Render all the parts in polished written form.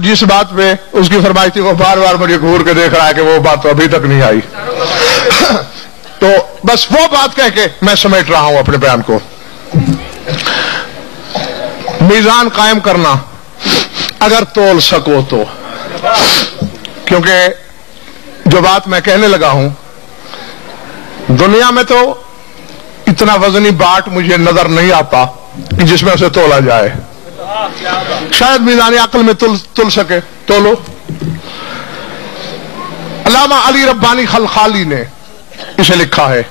जिस बात पे उसकी फरमाइश थी वो बार बार मुझे घूर के देख रहा है कि वो बात तो अभी तक नहीं आई। तो बस वो बात कह के मैं समेट रहा हूं अपने बयान को। मीजान कायम करना अगर तोल सको तो, क्योंकि जो बात मैं कहने लगा हूं, दुनिया में तो इतना वजनी बाट मुझे नजर नहीं आता कि जिसमें उसे तोला जाए। शायद मीज़ान अक्ल में तुल सके, तोलो। अल्लामा अली रब्बानी खलखाली ने इसे लिखा है।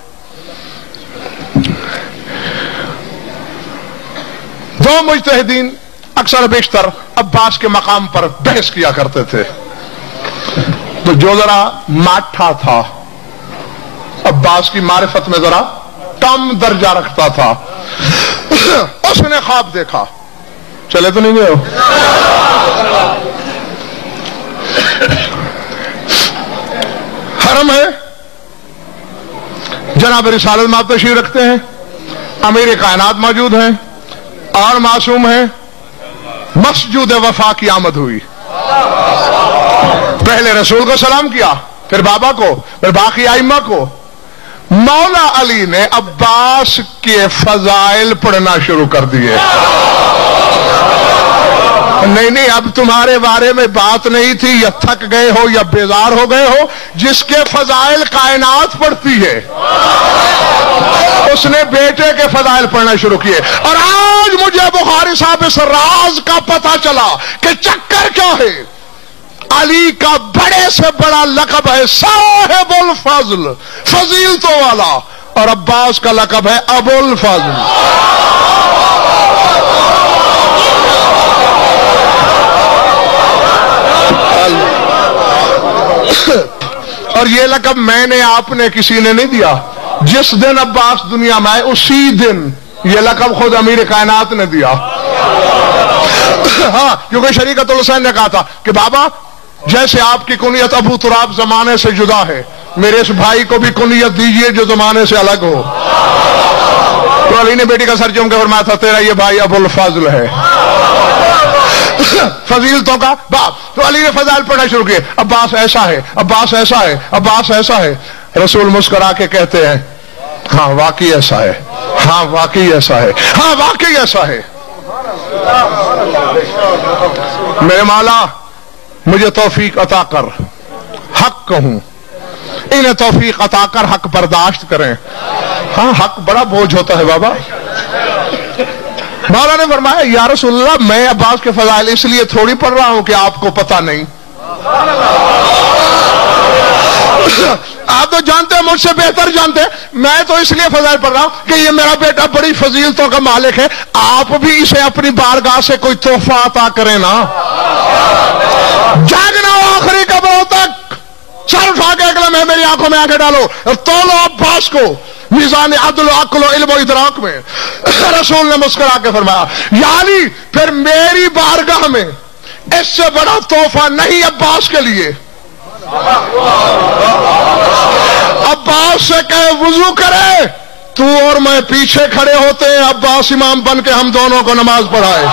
दो मुजतहिदीन अक्सर बेशतर अब्बास के मकाम पर बहस किया करते थे। तो जो जरा माठा था, अब्बास की मारिफत में जरा कम दर्जा रखता था, उसने ख्वाब देखा। चले तो नहीं गए हो? हरम है, जनाब रिसालत माब तशरीफ रखते हैं, अमीर कायनात मौजूद हैं और मासूम हैं। मस्जिद वफा की आमद हुई। पहले रसूल को सलाम किया, फिर बाबा को, फिर बाकी आइम्मा को। मौला अली ने अब्बास के फजाइल पढ़ना शुरू कर दिए। नहीं, अब तुम्हारे बारे में बात नहीं थी, या थक गए हो या बेजार हो गए हो। जिसके फजाइल कायनात पढ़ती है उसने बेटे के फजाइल पढ़ना शुरू किए। और आज मुझे बुखारी साहब इस राज का पता चला कि चक्कर क्या है। अली का बड़े से बड़ा लकब है साहिबुल फजल, फजीलतों वाला, और अब्बास का लकब है अबुल फजल। और ये लकब मैंने, आपने, किसी ने नहीं दिया। जिस दिन अब्बास दुनिया में आए उसी दिन ये लकब खुद अमीर कायनात ने दिया। हाँ, क्योंकि शरीकतुल हुसैन ने कहा था कि बाबा जैसे आपकी कुनियत अबू तुराब जमाने से जुदा है, मेरे इस भाई को भी कुनियत दीजिए जो जमाने से अलग हो। तो अली ने बेटी का सर चूम के फरमाया था, तेरा ये भाई अबुल फजल है, फजीलतों का बाप। तो अली ने फजाइल पढ़ना शुरू किए। अब्बास ऐसा है, अब्बास ऐसा है, अब्बास ऐसा है। रसूल मुस्कुरा के कहते हैं, हाँ वाकई ऐसा है, हाँ वाकई ऐसा है, हाँ वाकई ऐसा है। मेरे मौला मुझे तौफीक अता कर, हक कहूं, इन्हें तौफीक अता कर, हक बर्दाश्त करें। हाँ, हक बड़ा बोझ होता है बाबा। मौला ने फरमाया, या रसूलल्लाह मैं अब्बास के फजाइल इसलिए थोड़ी पढ़ रहा हूं कि आपको पता नहीं। आप तो जानते हैं, मुझसे बेहतर जानते हैं। मैं तो इसलिए फजाइल पढ़ रहा हूं कि ये मेरा बेटा बड़ी फजीलतों का मालिक है। आप भी इसे अपनी बारगाह से कोई तोहफा अता करें ना। जागना आखिरी कब्रों तक, सर उठा के अगले में मेरी आंखों में आंखें डालो और तोलो अब्बास को मीज़ान अदल अक्ल इल्म इदराक में। रसूल ने मुस्कुरा के फरमाया, या अली फिर मेरी बारगाह में इससे बड़ा तोहफा नहीं अब्बास के लिए। अब्बास से कहे वुजू करे, तू और मैं पीछे खड़े होते हैं, अब्बास इमाम बन के हम दोनों को नमाज पढ़ाए।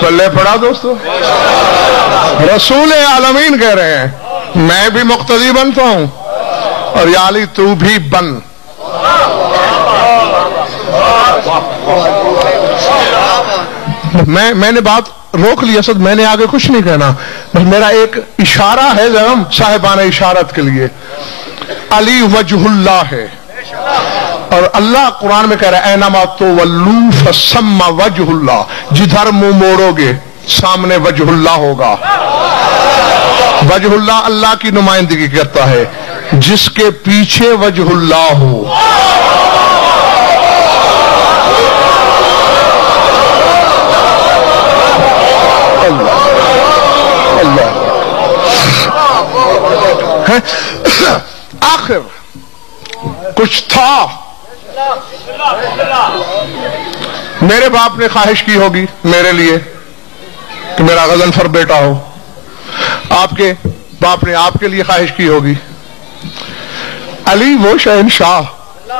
पल्ले पड़ा दोस्तों। रसूल आलमीन कह रहे हैं, मैं भी मुक्तदी बनता हूं और या अली तू भी बन। मैंने बात रोक ली असद, मैंने आगे कुछ नहीं कहना, बस मेरा एक इशारा है जरम साहिबान इशारत के लिए। अली वजहुल्लाह है और अल्लाह कुरान में कह रहा है, ऐनमा तो वल्लू फसम्मा वजहुल्लाह, जिधर मुंह मोड़ोगे सामने वजहुल्लाह होगा। वजहुल्लाह अल्लाह की नुमाइंदगी करता है, जिसके पीछे वजहुल्लाह हो। ہے آخر کچھ تھا. میرے باپ نے خواہش کی ہوگی میرے لیے کہ میرا غضنفر بیٹا ہو. آپ کے باپ نے آپ کے لیے خواہش کی ہوگی. علی وہ شہنشاہ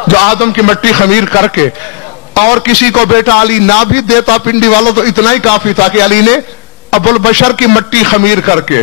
جو آدم کی مٹی خمیر کر کے اور کسی کو بیٹا علی نہ بھی دیتا پنڈی والوں تو اتنا ہی کافی تھا کہ علی نے ابو البشر کی مٹی خمیر کر کے